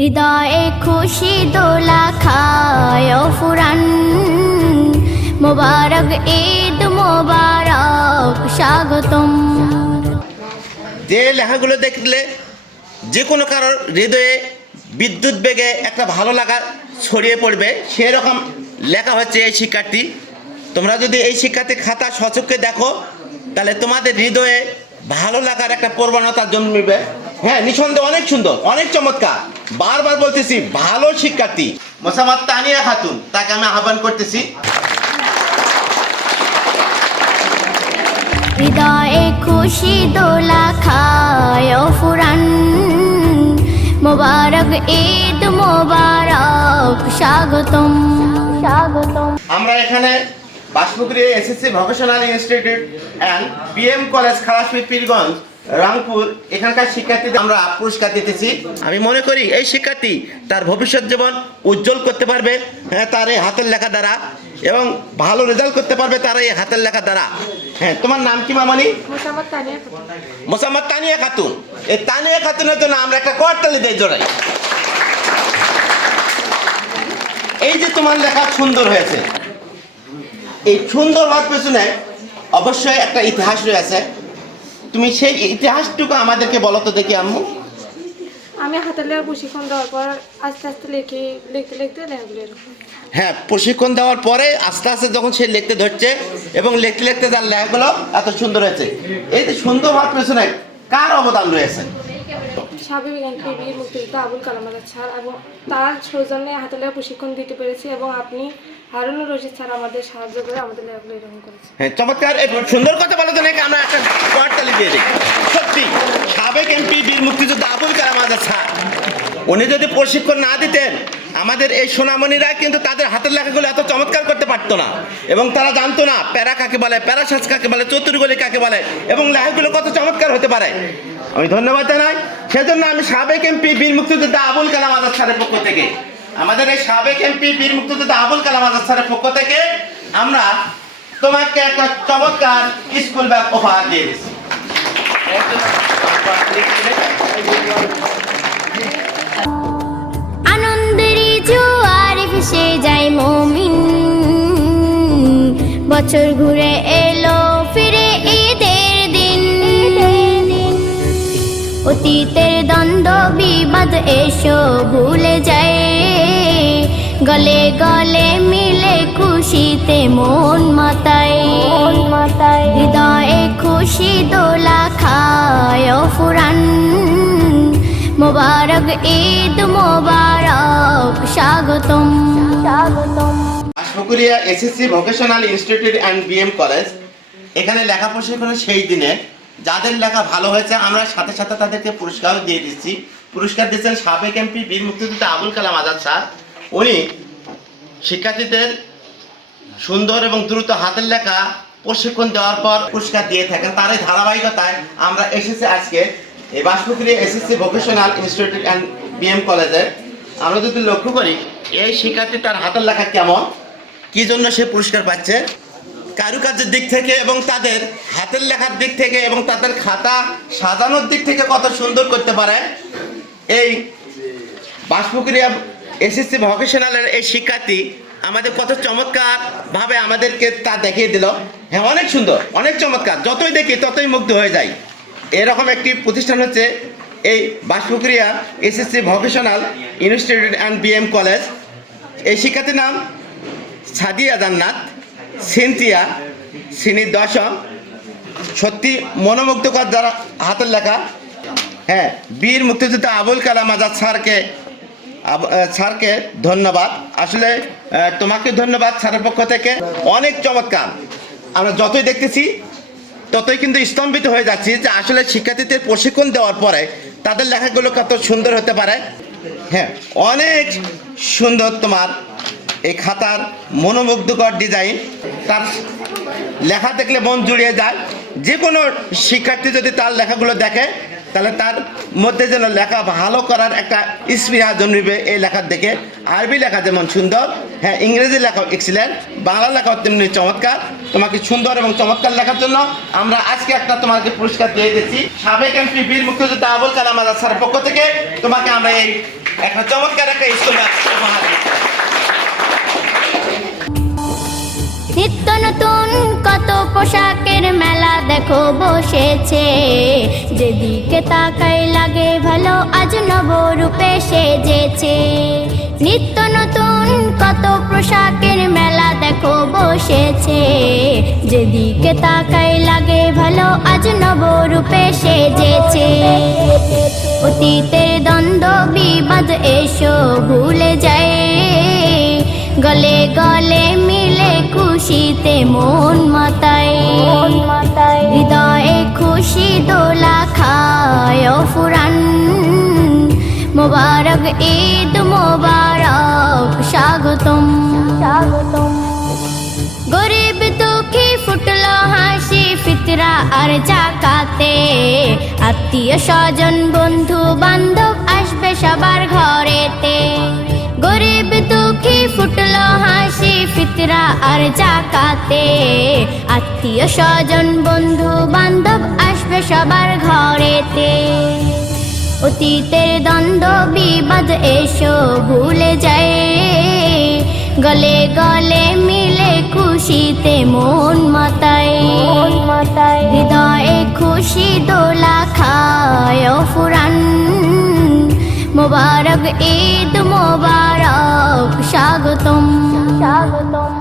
হৃদয়ে খুশি দোলা খায় ফুরান মোবারক, ঈদ মোবারক, স্বাগতম। যে লেখাগুলো দেখলে যে কোনো কারোর হৃদয়ে বিদ্যুৎ বেগে একটা ভালো লাগা ছড়িয়ে পড়বে, সেরকম লেখা হচ্ছে এই শিক্ষার্থী তোমরা যদি এই শিক্ষার্থী খাতা সচক্ষে দেখো, তাহলে তোমাদের হৃদয়ে ভালো লাগার একটা প্রবণতা জন্মিবে। হ্যাঁ নিঃসন্দেহে অনেক সুন্দর, অনেক চমৎকার। বারবার বলতেছি ভালো শিক্ষার্থী। মোসাম্মদ তানিয়া খাতুন তাকে আমি আহ্বান করতেছি। হৃদয়ে খুশি দোলা খায় ফুরান মোবারক ঈদ মোবারক স্বাগতম। স্বাগতম। আমরা এখানে Baspukuri SSC vocational institute and BM college Khalaspi Pirganj Rangpur এখানকার শিক্ষার্থীদের আমরা পুরস্কার দিতেছি। আমি মনে করি এই শিক্ষার্থী তার ভবিষ্যৎ জীবন উজ্জ্বল করতে পারবে হ্যাঁ তার এই হাতের লেখা দ্বারা এবং ভালো রেজাল্ট করতে পারবে তার এই হাতের লেখা দ্বারা। হ্যাঁ তোমার নাম কি মামানি? মোসাম্মদ তানিয়া খাতুন। মোসাম্মদ তানিয়া খাতুন। এই তানিয়া খাতুনের জন্য আমরা একটা করতালি দেই জোড়াই। এই যে তোমার লেখা সুন্দর হয়েছে। এই সুন্দর হওয়ার পেছনে অবশ্যই একটা ইতিহাস রয়েছে তুমি সেই ইতিহাসটুকু আমাদেরকে বলো তো দেখি আম্মু। আমি হাতে লেখা প্রশিক্ষণ দেওয়ার পর আস্তে আস্তে লিখি লিখতে লিখতে হ্যাঁ প্রশিক্ষণ দেওয়ার পরে আস্তে আস্তে যখন সে লিখতে ধরছে এবং লিখতে লিখতে তার লেখাগুলো এত সুন্দর হয়েছে। এই যে সুন্দর হওয়ার পেছনে কার অবদান রয়েছে? সাবেক এমপি বীর মুক্তিযোদ্ধা আবুল কালাম আজাদ স্যার এবং তার সৌজন্যে হাতে লেখা প্রশিক্ষণ দিতে পেরেছি এবং আপনি হারুনুর রশিদ স্যার আমাদের সাহায্য করে আমাদের লেখাগুলো এরকম করেছে হ্যাঁ চমৎকার সুন্দর কথা বলো তো নাকি আমরা একটা কোয়ার্টালি দিয়ে দিই। সত্যি, সাবেক এমপি বীর মুক্তিযোদ্ধা আবুল কালাম আজাদ স্যার উনি যদি প্রশিক্ষণ না দিতেন, আমাদের এই সোনামণিরা কিন্তু তাদের হাতের লেখাগুলো এত চমৎকার করতে পারতো না। এবং তারা জানতো না, প্যারা কাকে বলে প্যারাসাস কাকে বলে, চতুর্গলি কাকে বলে, এবং লেখাগুলো কত চমৎকার হতে পারে। আমি ধন্যবাদ জানাই। সেজন্য আমি সাবেক এমপি বীর মুক্তিযোদ্ধা আবুল কালাম আজাদ স্যারের পক্ষ থেকে, আমাদের এই সাবেক এমপি বীর মুক্তিযোদ্ধা আবুল কালাম আজাদ স্যারের পক্ষ থেকে আমরা তোমাকে একটা চমৎকার স্কুল ব্যাগ উপহার দিয়ে দিচ্ছি। বছর ঘুরে এলো ফিরে ঈদের দিন। অতীতের দ্বন্দ্ব, বিবাদ এসো ভুলে যায় গলে গলে মিলে খুশিতে মন মাতায় মাতায় হৃদয়ে খুশি দোলা খায় ফুরান মোবারক, ঈদ মোবারক স্বাগতম স্বাগতম। Ashfakuria SSC vocational institute and BM college. এখানে লেখা প্রশিক্ষণের সেই দিনে। যাদের লেখা ভালো হয়েছে, আমরা সাথে সাথে তাদেরকে পুরস্কারও দিয়ে দিচ্ছি। পুরস্কার দিচ্ছেন সাবেক এমপি বীর মুক্তিযোদ্ধা আবুল কালাম আজাদ স্যার। উনি শিক্ষার্থীদের সুন্দর এবং দ্রুত হাতের লেখা প্রশিক্ষণ দেওয়ার পর পুরস্কার দিয়ে থাকেন। তার এই ধারাবাহিকতায় আমরা এসেছি আজকে এই Baspukuri SSC vocational institute and BM কলেজে। আমরা যদি লক্ষ্য করি, এই শিক্ষার্থী তার হাতের লেখা কেমন? কি জন্য সে পুরস্কার পাচ্ছে? কারুকার্যের দিক থেকে এবং তাদের হাতের লেখার দিক থেকে এবং তাদের খাতা সাজানোর দিক থেকে কত সুন্দর করতে পারে। এই বাসপুকুরিয়া এসএসসি ভকেশনালের এই শিক্ষার্থী আমাদের কত চমৎকার ভাবে আমাদেরকে তা দেখিয়ে দিল। হ্যাঁ অনেক সুন্দর, অনেক চমৎকার। যতই দেখি ততই মুগ্ধ হয়ে যাই। এরকম একটি প্রতিষ্ঠান হচ্ছে এই Baspukuria SSC vocational institute and BM college. এই শিক্ষার্থীর নাম সাদিয়া জান্নাত, সিনথিয়া শ্রেণির দশম। সত্যি মনোমুগ্ধকর যারা হাতের লেখা। হ্যাঁ বীর মুক্তিযোদ্ধা আবুল কালাম আজাদ স্যারকে স্যারকে ধন্যবাদ। আসলে তোমাকে ধন্যবাদ স্যারের পক্ষ থেকে। অনেক চমৎকার। আমরা যতই দেখতেছি, ততই কিন্তু স্তম্ভিত হয়ে যাচ্ছি যে আসলে শিক্ষার্থীদের প্রশিক্ষণ দেওয়ার পরে তাদের লেখাগুলো কত সুন্দর হতে পারে। হ্যাঁ অনেক সুন্দর তোমার এই খাতার মনোমুগ্ধকর ডিজাইন তার লেখা দেখলে মন জুড়িয়ে যায়। যে কোনো শিক্ষার্থী যদি তার লেখাগুলো দেখে, তাহলে তার মধ্যে যেন লেখা ভালো করার একটা স্পৃহা জন্মিবে এই লেখার দেখে। আরবি লেখা যেমন সুন্দর হ্যাঁ ইংরেজি লেখাও এক্সিলেন্ট বাংলা লেখাও তেমনি চমৎকার। তোমাকে সুন্দর এবং চমৎকার লেখার জন্য আমরা আজকে একটা তোমাকে পুরস্কার দিয়ে দিচ্ছি। সাবেক এমপি বীর মুক্তিযোদ্ধা আবুল কালাম আজাদ স্যারের পক্ষ থেকে তোমাকে আমরা এই একটা চমৎকার একটা স্কুল নিত্য নতুন কত পোশাকের মেলা দেখো বসেছে। যেদিকে তাকাই লাগে ভালো, আজ নবরূপে সেজেছে। নিত্য নতুন কত পোশাকের মেলা দেখো বসেছে। যেদিকে তাকাই লাগে ভালো, আজ নব রূপে সেজেছে। অতীতের দ্বন্দ্ব, বিবাদ, এসো ভুলে যায় গলে গলে মিলে খুশিতে মন মাতায়। হৃদয়ে খুশি দোলা খায় ফুরান মোবারক ঈদ মোবারক স্বাগতম। স্বাগতম। গরিব দুঃখী ফুটলো হাসি ফিতরা আর জাকাতে। আত্মীয় স্বজন বন্ধু বান্ধব আসবে সবার ঘরেতে আর জাকাতে আত্মীয় স্বজন বন্ধু বান্ধব আসবে সবার ঘরেতে। অতীতের দ্বন্দ্ব বিবাদ এসো ভুলে যায়। গলে গলে মিলে খুশিতে মন মাতায়। হৃদয়ে খুশি দোলা খায় ফুরান মোবারক ঈদ মোবারক স্বাগতম। স্বাগতম।